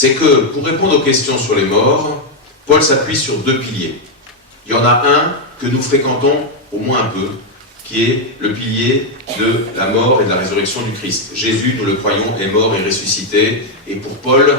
c'est que, pour répondre aux questions sur les morts, Paul s'appuie sur deux piliers. Il y en a un que nous fréquentons au moins un peu, qui est le pilier de la mort et de la résurrection du Christ. Jésus, nous le croyons, est mort et ressuscité, et pour Paul,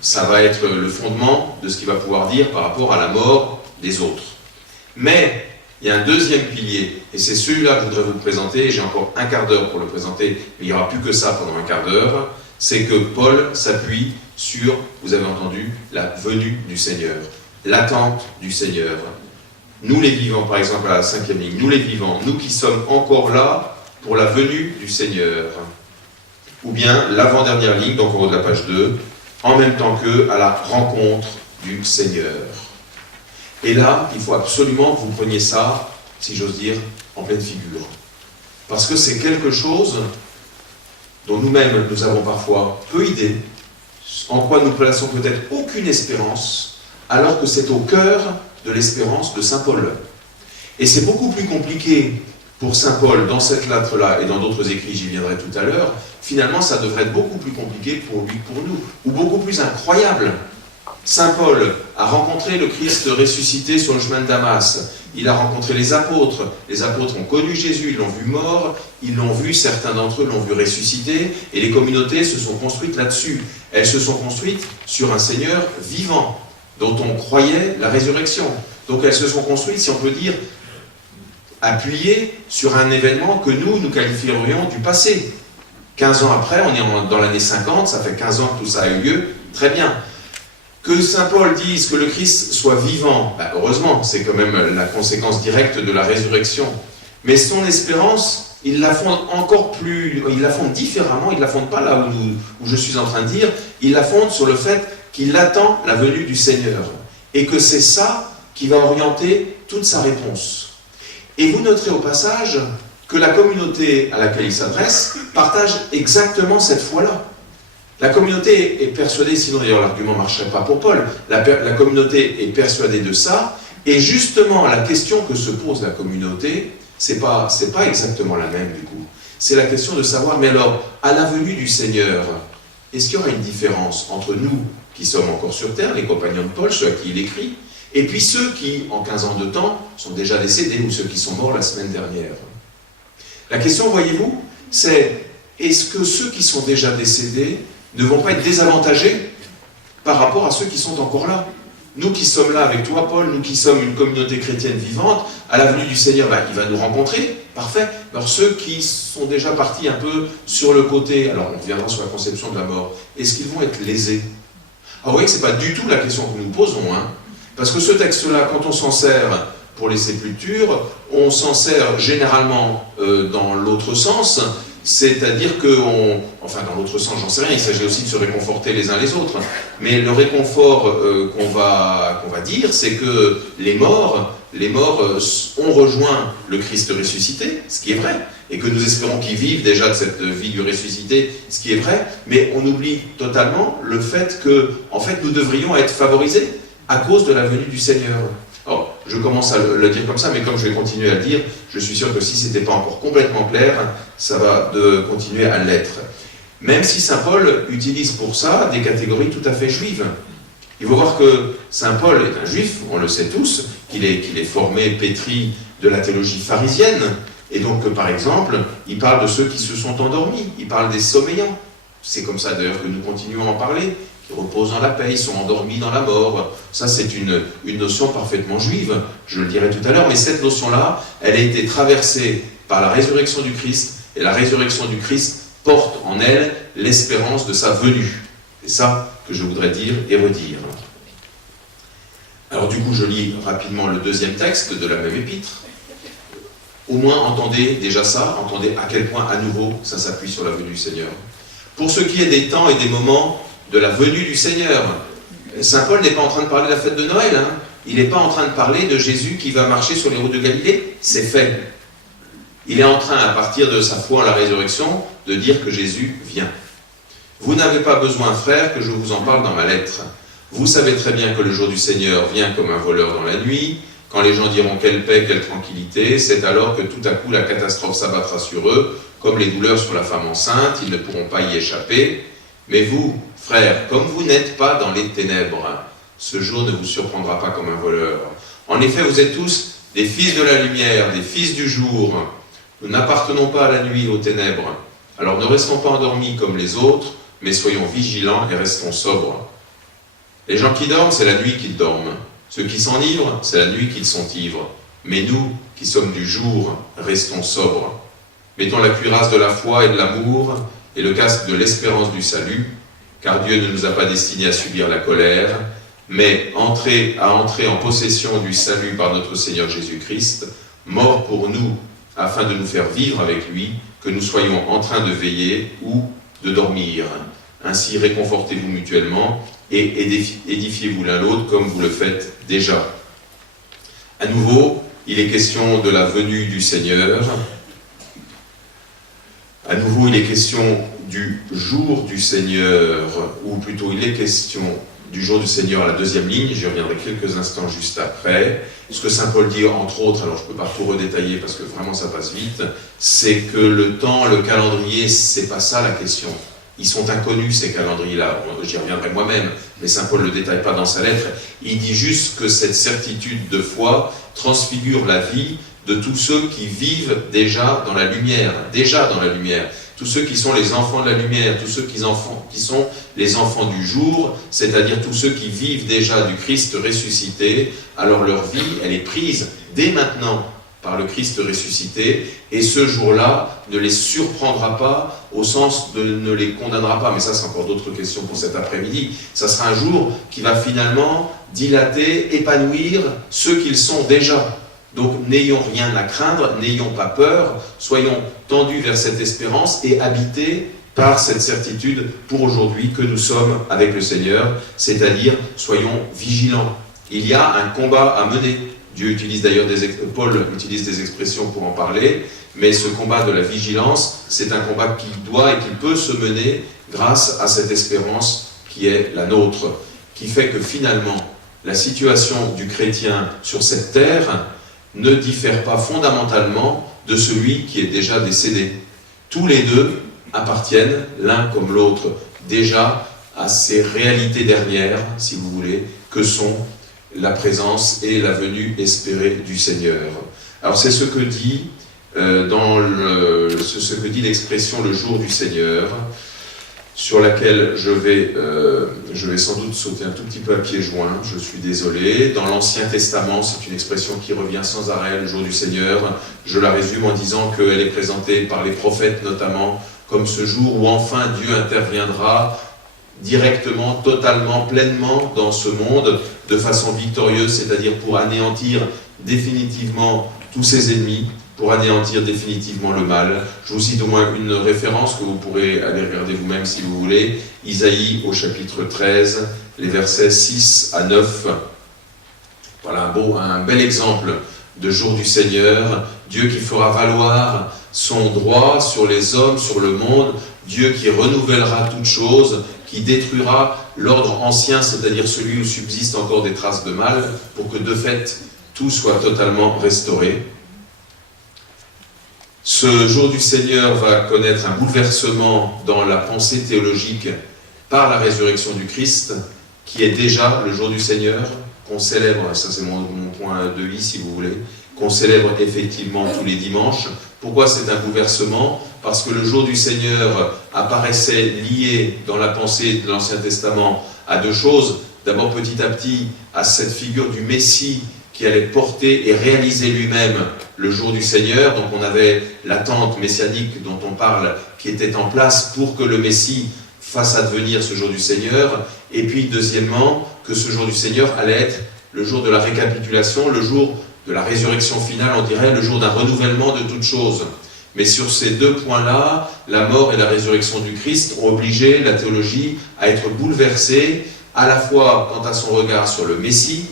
ça va être le fondement de ce qu'il va pouvoir dire par rapport à la mort des autres. Mais il y a un deuxième pilier, et c'est celui-là que je voudrais vous présenter, j'ai encore un quart d'heure pour le présenter, mais il n'y aura plus que ça pendant un quart d'heure, c'est que Paul s'appuie sur, vous avez entendu, la venue du Seigneur, l'attente du Seigneur. Nous les vivants, par exemple à la 5e ligne, nous les vivants, nous qui sommes encore là pour la venue du Seigneur. Ou bien l'avant-dernière ligne, donc en haut de la page 2, en même temps qu'eux, à la rencontre du Seigneur. Et là, il faut absolument que vous preniez ça, si j'ose dire, en pleine figure. Parce que c'est quelque chose dont nous-mêmes, nous avons parfois peu idée, en quoi nous plaçons peut-être aucune espérance, alors que c'est au cœur de l'espérance de saint Paul. Et c'est beaucoup plus compliqué pour saint Paul dans cette lettre-là et dans d'autres écrits, j'y viendrai tout à l'heure. Finalement, ça devrait être beaucoup plus compliqué pour lui que pour nous, ou beaucoup plus incroyable. Saint Paul a rencontré le Christ ressuscité sur le chemin de Damas. Il a rencontré les apôtres. Les apôtres ont connu Jésus, ils l'ont vu mort, ils l'ont vu, certains d'entre eux l'ont vu ressuscité, et les communautés se sont construites là-dessus. Elles se sont construites sur un Seigneur vivant, dont on croyait la résurrection. Donc elles se sont construites, si on peut dire, appuyées sur un événement que nous qualifierions du passé. 15 ans après, on est dans l'année 50, ça fait 15 ans que tout ça a eu lieu, très bien. Que saint Paul dise que le Christ soit vivant, heureusement, c'est quand même la conséquence directe de la résurrection. Mais son espérance, il la fonde encore plus, il la fonde différemment, il ne la fonde pas là où je suis en train de dire, il la fonde sur le fait qu'il attend la venue du Seigneur. Et que c'est ça qui va orienter toute sa réponse. Et vous noterez au passage que la communauté à laquelle il s'adresse partage exactement cette foi-là. La communauté est persuadée, sinon d'ailleurs l'argument ne marcherait pas pour Paul, la communauté est persuadée de ça, et justement la question que se pose la communauté, c'est pas exactement la même du coup. C'est la question de savoir, mais alors, à la venue du Seigneur, est-ce qu'il y aura une différence entre nous qui sommes encore sur terre, les compagnons de Paul, ceux à qui il écrit, et puis ceux qui, en 15 ans de temps, sont déjà décédés, ou ceux qui sont morts la semaine dernière. La question, voyez-vous, c'est, est-ce que ceux qui sont déjà décédés ne vont pas être désavantagés par rapport à ceux qui sont encore là? Nous qui sommes là avec toi, Paul, nous qui sommes une communauté chrétienne vivante, à la venue du Seigneur, il va nous rencontrer, parfait. Alors ceux qui sont déjà partis un peu sur le côté, alors on reviendra sur la conception de la mort, est-ce qu'ils vont être lésés? Ah, vous voyez que ce n'est pas du tout la question que nous posons, hein. Parce que ce texte-là, quand on s'en sert pour les sépultures, on s'en sert généralement dans l'autre sens, c'est-à-dire que, enfin dans l'autre sens, j'en sais rien, il s'agit aussi de se réconforter les uns les autres, mais le réconfort qu'on va dire, c'est que les morts ont rejoint le Christ ressuscité, ce qui est vrai, et que nous espérons qu'ils vivent déjà de cette vie du ressuscité, ce qui est vrai, mais on oublie totalement le fait que, en fait, nous devrions être favorisés à cause de la venue du Seigneur. Alors, je commence à le dire comme ça, mais comme je vais continuer à le dire, je suis sûr que si ce n'était pas encore complètement clair, ça va continuer à l'être. Même si saint Paul utilise pour ça des catégories tout à fait juives. Il faut voir que saint Paul est un juif, on le sait tous, qu'il est formé, pétri de la théologie pharisienne, et donc par exemple, il parle de ceux qui se sont endormis, il parle des sommeillants. C'est comme ça d'ailleurs que nous continuons à en parler. Qui reposent dans la paix, ils sont endormis dans la mort. Ça, c'est une notion parfaitement juive, je le dirai tout à l'heure, mais cette notion-là, elle a été traversée par la résurrection du Christ, et la résurrection du Christ porte en elle l'espérance de sa venue. C'est ça que je voudrais dire et redire. Alors du coup, je lis rapidement le deuxième texte de la même épître. Au moins, entendez déjà ça, entendez à quel point, à nouveau, ça s'appuie sur la venue du Seigneur. Pour ce qui est des temps et des moments de la venue du Seigneur. Saint Paul n'est pas en train de parler de la fête de Noël, hein. Il n'est pas en train de parler de Jésus qui va marcher sur les routes de Galilée, c'est fait. Il est en train, à partir de sa foi en la résurrection, de dire que Jésus vient. Vous n'avez pas besoin, frères, que je vous en parle dans ma lettre. Vous savez très bien que le jour du Seigneur vient comme un voleur dans la nuit. Quand les gens diront quelle paix, quelle tranquillité, c'est alors que tout à coup la catastrophe s'abattra sur eux, comme les douleurs sur la femme enceinte, ils ne pourront pas y échapper. Mais vous, frères, comme vous n'êtes pas dans les ténèbres, ce jour ne vous surprendra pas comme un voleur. En effet, vous êtes tous des fils de la lumière, des fils du jour. Nous n'appartenons pas à la nuit, aux ténèbres. Alors ne restons pas endormis comme les autres, mais soyons vigilants et restons sobres. Les gens qui dorment, c'est la nuit qu'ils dorment. Ceux qui s'enivrent, c'est la nuit qu'ils sont ivres. Mais nous, qui sommes du jour, restons sobres. Mettons la cuirasse de la foi et de l'amour, et le casque de l'espérance du salut, car Dieu ne nous a pas destinés à subir la colère, mais à entrer en possession du salut par notre Seigneur Jésus-Christ, mort pour nous, afin de nous faire vivre avec lui, que nous soyons en train de veiller ou de dormir. Ainsi réconfortez-vous mutuellement et édifiez-vous l'un l'autre comme vous le faites déjà. À nouveau, il est question de la venue du Seigneur. À nouveau, il est question du jour du Seigneur, ou plutôt il est question du jour du Seigneur à la deuxième ligne, j'y reviendrai quelques instants juste après. Ce que saint Paul dit, entre autres, alors je ne peux pas tout redétailler parce que vraiment ça passe vite, c'est que le temps, le calendrier, c'est pas ça la question. Ils sont inconnus ces calendriers-là, j'y reviendrai moi-même, mais saint Paul ne le détaille pas dans sa lettre. Il dit juste que cette certitude de foi transfigure la vie de tous ceux qui vivent déjà dans la lumière, tous ceux qui sont les enfants de la lumière, tous ceux qui sont les enfants du jour, c'est-à-dire tous ceux qui vivent déjà du Christ ressuscité. Alors leur vie, elle est prise dès maintenant par le Christ ressuscité, et ce jour-là ne les surprendra pas au sens de ne les condamnera pas, mais ça c'est encore d'autres questions pour cet après-midi. Ça sera un jour qui va finalement dilater, épanouir ceux qu'ils sont déjà. Donc n'ayons rien à craindre, n'ayons pas peur, soyons tendus vers cette espérance et habités par cette certitude pour aujourd'hui que nous sommes avec le Seigneur, c'est-à-dire soyons vigilants. Il y a un combat à mener. Dieu utilise d'ailleurs Paul utilise des expressions pour en parler, mais ce combat de la vigilance, c'est un combat qui doit et qui peut se mener grâce à cette espérance qui est la nôtre, qui fait que finalement la situation du chrétien sur cette terre ne diffère pas fondamentalement de celui qui est déjà décédé. Tous les deux appartiennent, l'un comme l'autre, déjà à ces réalités dernières, si vous voulez, que sont la présence et la venue espérée du Seigneur. Alors c'est ce que dit ce que dit l'expression le jour du Seigneur, sur laquelle je vais sans doute sauter un tout petit peu à pieds joints, je suis désolé. Dans l'Ancien Testament, c'est une expression qui revient sans arrêt, le jour du Seigneur. Je la résume en disant qu'elle est présentée par les prophètes notamment, comme ce jour où enfin Dieu interviendra directement, totalement, pleinement dans ce monde, de façon victorieuse, c'est-à-dire pour anéantir définitivement tous ses ennemis, pour anéantir définitivement le mal. Je vous cite au moins une référence que vous pourrez aller regarder vous-même si vous voulez. Isaïe au chapitre 13, les versets 6 à 9. Voilà un bel exemple de jour du Seigneur. Dieu qui fera valoir son droit sur les hommes, sur le monde. Dieu qui renouvellera toutes choses, qui détruira l'ordre ancien, c'est-à-dire celui où subsistent encore des traces de mal, pour que de fait tout soit totalement restauré. Ce jour du Seigneur va connaître un bouleversement dans la pensée théologique par la résurrection du Christ, qui est déjà le jour du Seigneur, qu'on célèbre, ça c'est mon point de vie si vous voulez, qu'on célèbre effectivement tous les dimanches. Pourquoi c'est un bouleversement? Parce que le jour du Seigneur apparaissait lié dans la pensée de l'Ancien Testament à deux choses. D'abord petit à petit à cette figure du Messie qui allait porter et réaliser lui-même le jour du Seigneur. Donc on avait l'attente messianique dont on parle qui était en place pour que le Messie fasse advenir ce jour du Seigneur. Et puis deuxièmement, que ce jour du Seigneur allait être le jour de la récapitulation, le jour de la résurrection finale, on dirait, le jour d'un renouvellement de toutes choses. Mais sur ces deux points-là, la mort et la résurrection du Christ ont obligé la théologie à être bouleversée, à la fois quant à son regard sur le Messie,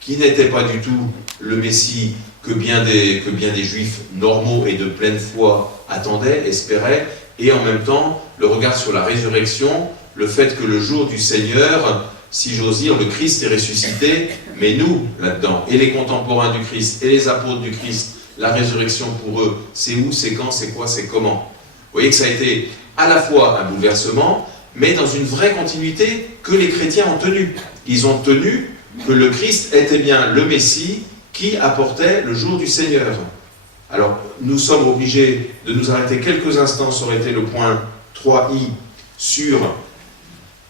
qui n'était pas du tout le Messie que bien des Juifs normaux et de pleine foi attendaient, espéraient, et en même temps, le regard sur la résurrection, le fait que le jour du Seigneur, si j'ose dire, le Christ est ressuscité, mais nous, là-dedans, et les contemporains du Christ, et les apôtres du Christ, la résurrection pour eux, c'est où, c'est quand, c'est quoi, c'est comment. Vous voyez que ça a été à la fois un bouleversement, mais dans une vraie continuité que les chrétiens ont tenue. Ils ont tenu que le Christ était bien le Messie qui apportait le jour du Seigneur. Alors, nous sommes obligés de nous arrêter quelques instants, ça aurait été le point 3i, sur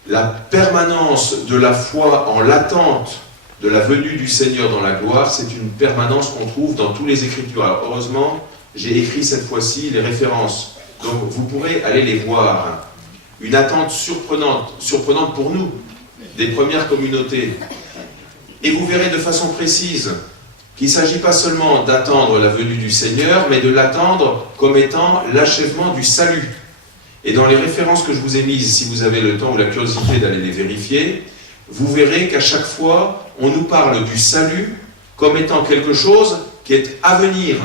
la permanence de la foi en l'attente de la venue du Seigneur dans la gloire. C'est une permanence qu'on trouve dans tous les Écritures. Alors, heureusement, j'ai écrit cette fois-ci les références. Donc, vous pourrez aller les voir. Une attente surprenante pour nous, des premières communautés. Et vous verrez de façon précise qu'il ne s'agit pas seulement d'attendre la venue du Seigneur, mais de l'attendre comme étant l'achèvement du salut. Et dans les références que je vous ai mises, si vous avez le temps ou la curiosité d'aller les vérifier, vous verrez qu'à chaque fois, on nous parle du salut comme étant quelque chose qui est à venir.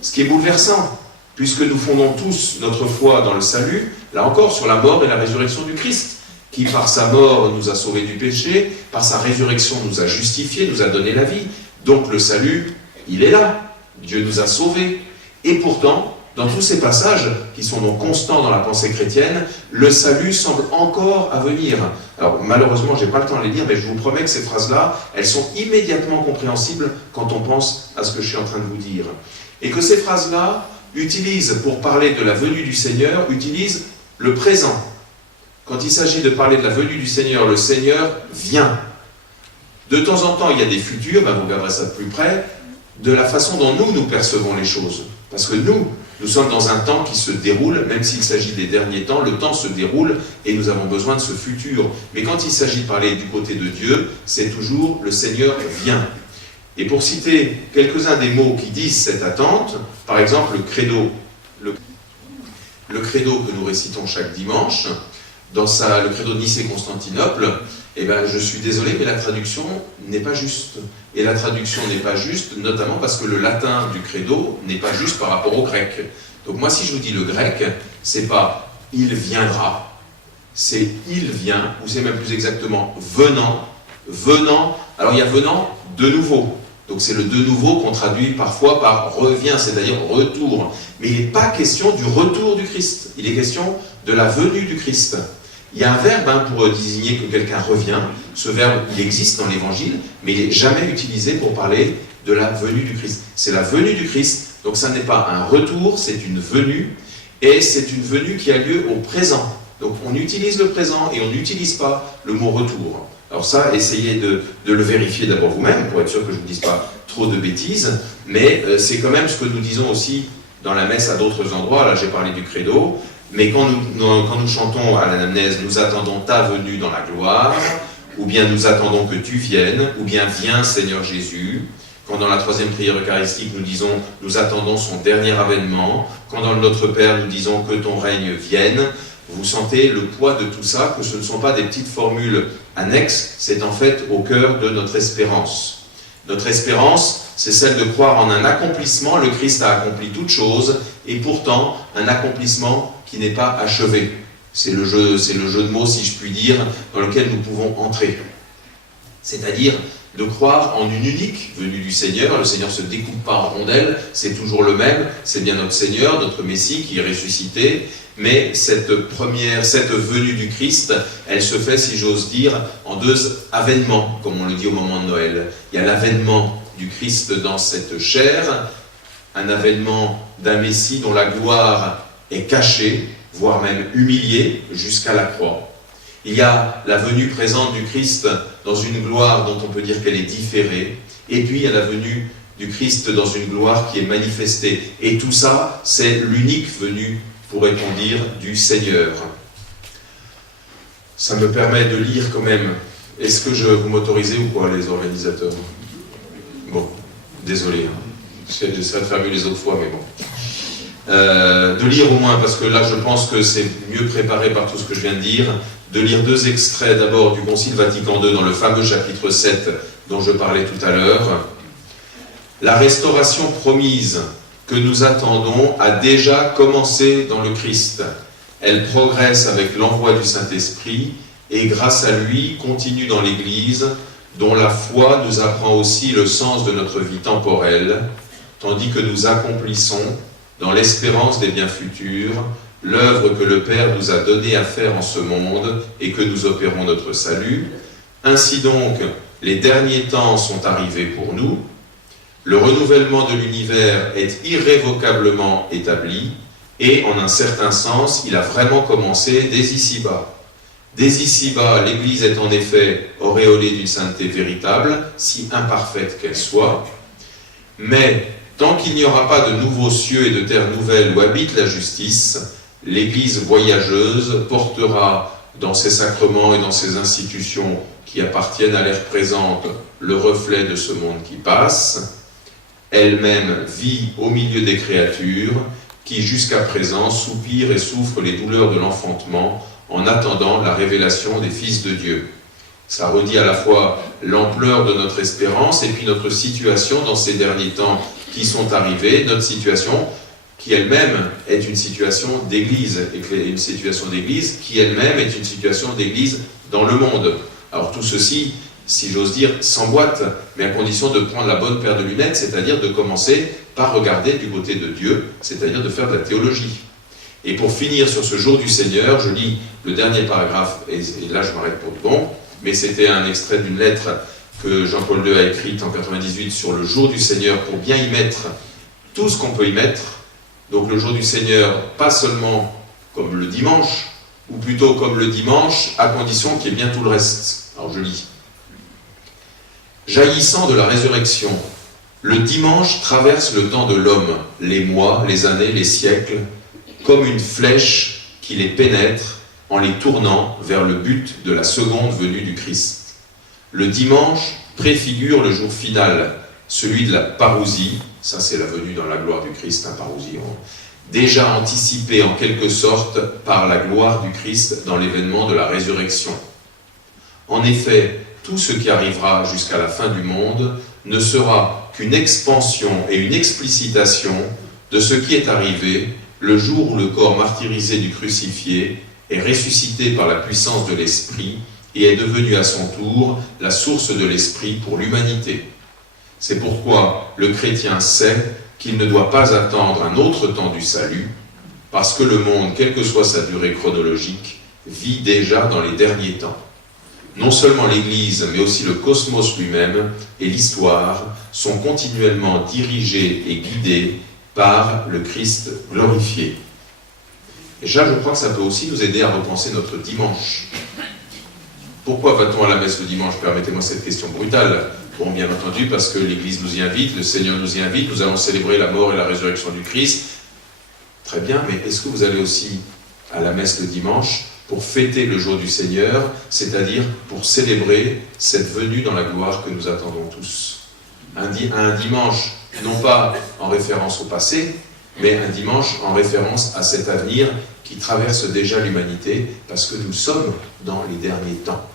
Ce qui est bouleversant, puisque nous fondons tous notre foi dans le salut, là encore, sur la mort et la résurrection du Christ, qui par sa mort nous a sauvés du péché, par sa résurrection nous a justifiés, nous a donné la vie. Donc le salut, il est là. Dieu nous a sauvés. Et pourtant, dans tous ces passages, qui sont donc constants dans la pensée chrétienne, le salut semble encore à venir. Alors malheureusement, je n'ai pas le temps de les lire, mais je vous promets que ces phrases-là, elles sont immédiatement compréhensibles quand on pense à ce que je suis en train de vous dire. Et que ces phrases-là utilisent, pour parler de la venue du Seigneur, utilisent le présent. Quand il s'agit de parler de la venue du Seigneur, le Seigneur vient. De temps en temps, il y a des futurs, vous regarderez ça de plus près, de la façon dont nous percevons les choses. Parce que nous sommes dans un temps qui se déroule, même s'il s'agit des derniers temps, le temps se déroule et nous avons besoin de ce futur. Mais quand il s'agit de parler du côté de Dieu, c'est toujours le Seigneur vient. Et pour citer quelques-uns des mots qui disent cette attente, par exemple le credo. Le credo que nous récitons chaque dimanche, dans le credo de Nicée-Constantinople, je suis désolé, mais la traduction n'est pas juste. Et la traduction n'est pas juste, notamment parce que le latin du credo n'est pas juste par rapport au grec. Donc moi, si je vous dis le grec, c'est pas « il viendra », c'est « il vient », ou c'est même plus exactement « venant ». Venant, alors il y a « venant » de nouveau. Donc c'est le de nouveau qu'on traduit parfois par « revient », c'est-à-dire « retour ». Mais il n'est pas question du retour du Christ, il est question de la venue du Christ. Il y a un verbe pour désigner que quelqu'un revient. Ce verbe, il existe dans l'Évangile, mais il n'est jamais utilisé pour parler de la venue du Christ. C'est la venue du Christ, donc ça n'est pas un retour, c'est une venue, et c'est une venue qui a lieu au présent. Donc on utilise le présent et on n'utilise pas le mot retour. Alors ça, essayez de le vérifier d'abord vous-même, pour être sûr que je ne vous dise pas trop de bêtises, mais c'est quand même ce que nous disons aussi dans la messe à d'autres endroits. Là, j'ai parlé du credo. Mais quand nous chantons à l'anamnèse, nous attendons ta venue dans la gloire, ou bien nous attendons que tu viennes, ou bien viens Seigneur Jésus. Quand dans la troisième prière eucharistique, nous disons nous attendons son dernier avènement. Quand dans le Notre Père, nous disons que ton règne vienne. Vous sentez le poids de tout ça, que ce ne sont pas des petites formules annexes, c'est en fait au cœur de notre espérance. Notre espérance, c'est celle de croire en un accomplissement. Le Christ a accompli toutes choses, et pourtant un accomplissement qui n'est pas achevé. C'est le jeu de mots, si je puis dire, dans lequel nous pouvons entrer. C'est-à-dire de croire en une unique venue du Seigneur. Le Seigneur ne se découpe pas en rondelles, c'est toujours le même, c'est bien notre Seigneur, notre Messie qui est ressuscité, mais cette venue du Christ, elle se fait, si j'ose dire, en deux avènements, comme on le dit au moment de Noël. Il y a l'avènement du Christ dans cette chair, un avènement d'un Messie dont la gloire est cachée, voire même humiliée, jusqu'à la croix. Il y a la venue présente du Christ dans une gloire dont on peut dire qu'elle est différée, et puis il y a la venue du Christ dans une gloire qui est manifestée. Et tout ça, c'est l'unique venue, pourrait-on dire, du Seigneur. Ça me permet de lire quand même. Est-ce que vous m'autorisez ou quoi, les organisateurs? Bon, désolé, j'essaierai de faire mieux les autres fois, mais bon. De lire au moins, parce que là je pense que c'est mieux préparé par tout ce que je viens de dire, de lire deux extraits d'abord du Concile Vatican II dans le fameux chapitre 7 dont je parlais tout à l'heure. La restauration promise que nous attendons a déjà commencé dans le Christ. Elle progresse avec l'envoi du Saint-Esprit et grâce à lui continue dans l'Église, dont la foi nous apprend aussi le sens de notre vie temporelle, tandis que nous accomplissons dans l'espérance des biens futurs, l'œuvre que le Père nous a donné à faire en ce monde et que nous opérons notre salut. Ainsi donc, les derniers temps sont arrivés pour nous. Le renouvellement de l'univers est irrévocablement établi et, en un certain sens, il a vraiment commencé dès ici-bas. Dès ici-bas, l'Église est en effet auréolée d'une sainteté véritable, si imparfaite qu'elle soit, mais tant qu'il n'y aura pas de nouveaux cieux et de terres nouvelles où habite la justice, l'Église voyageuse portera dans ses sacrements et dans ses institutions qui appartiennent à l'ère présente le reflet de ce monde qui passe. Elle-même vit au milieu des créatures qui jusqu'à présent soupirent et souffrent les douleurs de l'enfantement en attendant la révélation des fils de Dieu. Ça redit à la fois l'ampleur de notre espérance et puis notre situation dans ces derniers temps qui sont arrivés, notre situation qui elle-même est une situation d'église, et une situation d'église qui elle-même est une situation d'église dans le monde. Alors tout ceci, si j'ose dire, s'emboîte, mais à condition de prendre la bonne paire de lunettes, c'est-à-dire de commencer par regarder du côté de Dieu, c'est-à-dire de faire de la théologie. Et pour finir sur ce jour du Seigneur, je lis le dernier paragraphe, et là je m'arrête pour de bon, mais c'était un extrait d'une lettre que Jean-Paul II a écrite en 98 sur le jour du Seigneur, pour bien y mettre tout ce qu'on peut y mettre. Donc le jour du Seigneur, pas seulement comme le dimanche, ou plutôt comme le dimanche, à condition qu'il y ait bien tout le reste. Alors je lis. Jaillissant de la résurrection, le dimanche traverse le temps de l'homme, les mois, les années, les siècles, comme une flèche qui les pénètre en les tournant vers le but de la seconde venue du Christ. Le dimanche préfigure le jour final, celui de la parousie, ça c'est la venue dans la gloire du Christ, parousie, déjà anticipé en quelque sorte par la gloire du Christ dans l'événement de la résurrection. En effet, tout ce qui arrivera jusqu'à la fin du monde ne sera qu'une expansion et une explicitation de ce qui est arrivé le jour où le corps martyrisé du crucifié est ressuscité par la puissance de l'Esprit et est devenu à son tour la source de l'Esprit pour l'humanité. C'est pourquoi le chrétien sait qu'il ne doit pas attendre un autre temps du salut, parce que le monde, quelle que soit sa durée chronologique, vit déjà dans les derniers temps. Non seulement l'Église, mais aussi le cosmos lui-même et l'histoire sont continuellement dirigés et guidés par le Christ glorifié. Et là, je crois que ça peut aussi nous aider à repenser notre dimanche. Pourquoi va-t-on à la messe le dimanche? Permettez-moi cette question brutale. Bon, bien entendu, parce que l'Église nous y invite, le Seigneur nous y invite, nous allons célébrer la mort et la résurrection du Christ. Très bien, mais est-ce que vous allez aussi à la messe le dimanche pour fêter le jour du Seigneur, c'est-à-dire pour célébrer cette venue dans la gloire que nous attendons tous? Un dimanche, non pas en référence au passé, mais un dimanche en référence à cet avenir qui traverse déjà l'humanité, parce que nous sommes dans les derniers temps.